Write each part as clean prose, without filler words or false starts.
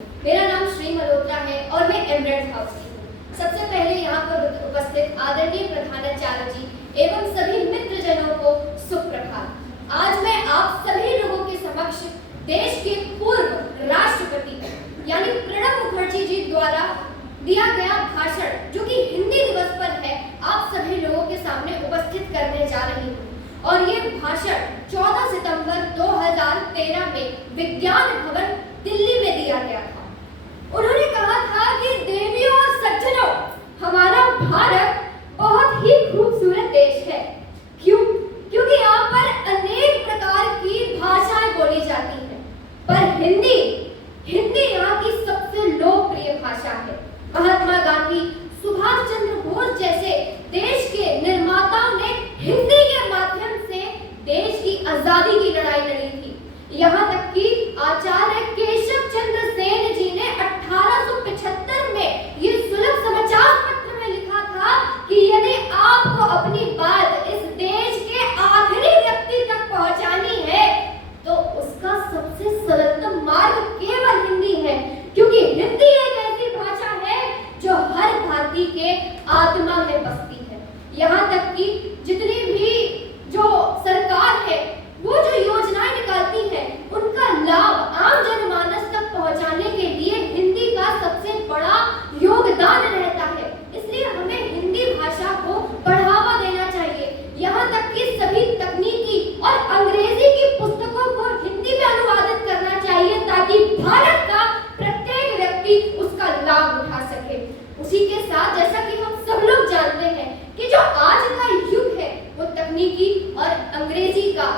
मेरा नाम श्री मल्होत्रा है और मैं एमरेट्स हाउस की हूँ। सबसे पहले यहाँ पर उपस्थित आदरणीय प्रधानाचार्य जी एवं सभी मित्रजनों को सुप्रभात। आज मैं आप सभी लोगों के समक्ष देश के पूर्व राष्ट्रपति यानी प्रणब मुखर्जी जी द्वारा दिया गया भाषण जो कि हिंदी दिवस पर है, आप सभी लोगों के सामने उपस्थित करने जा रही हूँ। और ये भाषण 14 सितंबर 2013 में विज्ञान भवन दिल्ली में दिया गया था। उन्होंने कहा था कि देवियों और सज्जनों, हमारा भारत बहुत ही खूबसूरत देश है। क्यों? क्योंकि यहाँ पर अनेक प्रकार की भाषाएं बोली जाती हैं, पर हिंदी यहाँ की सबसे लोकप्रिय भाषा है। महात्मा गांधी, सुभाष चंद्र बोस जैसे देश के निर्माताओं ने हिंदी के माध्यम से देश की आजादी की लड़ाई लड़ी थी। यहाँ तक कि आचार्य केशव चंद्र सेन जी ने 1875 में ये सुलभ समाचार पत्र में लिखा था कि यदि आपको अपनी बात इस देश के आखिरी व्यक्ति तक पहुंचानी है तो उसका सबसे सरलतम मार्ग केवल हिंदी है, क्योंकि हिंदी एक ऐसी भाषा है जो हर भारतीय के आत्मा में बसती है। यहाँ तक कि जितनी भी जो सरकार है वो जो योजनाएं निकालती है उनका लाभ आम जनमानस तक पहुंचाने के लिए हिंदी का सबसे बड़ा योगदान रहता है। इसलिए हमें हिंदी भाषा को बढ़ावा देना चाहिए। यहाँ तक कि सभी तकनीकी और अंग्रेजी की पुस्तकों को हिंदी में अनुवादित करना चाहिए ताकि भारत का प्रत्येक व्यक्ति उसका लाभ उठा सके। उसी के साथ जैसा कि हम सब लोग जानते हैं कि जो आज का युग है वो तकनीकी और अंग्रेजी का,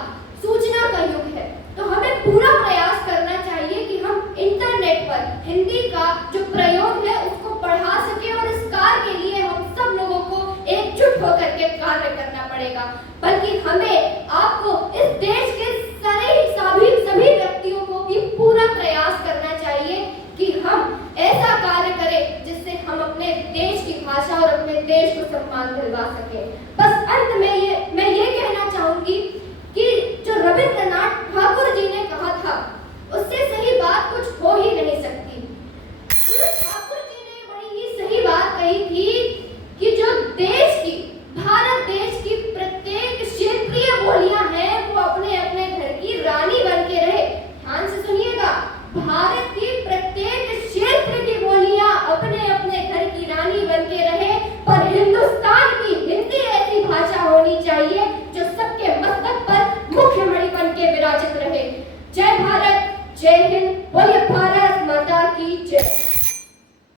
सूचना का युग है, तो हमें पूरा प्रयास करना चाहिए कि हम इंटरनेट पर हिंदी का जो प्रयोग है उसको बढ़ा सके। और इस कार्य के लिए हम सब लोगों को एकजुट होकर के कार्य करना पड़ेगा। बल्कि हमें आपको इस देश के सभी व्यक्तियों को भी पूरा प्रयास करना चाहिए कि हम ऐसा कार्य करें जिससे हम अपने देश की भाषा और अपने देश को सम्मान दिलवा सकें।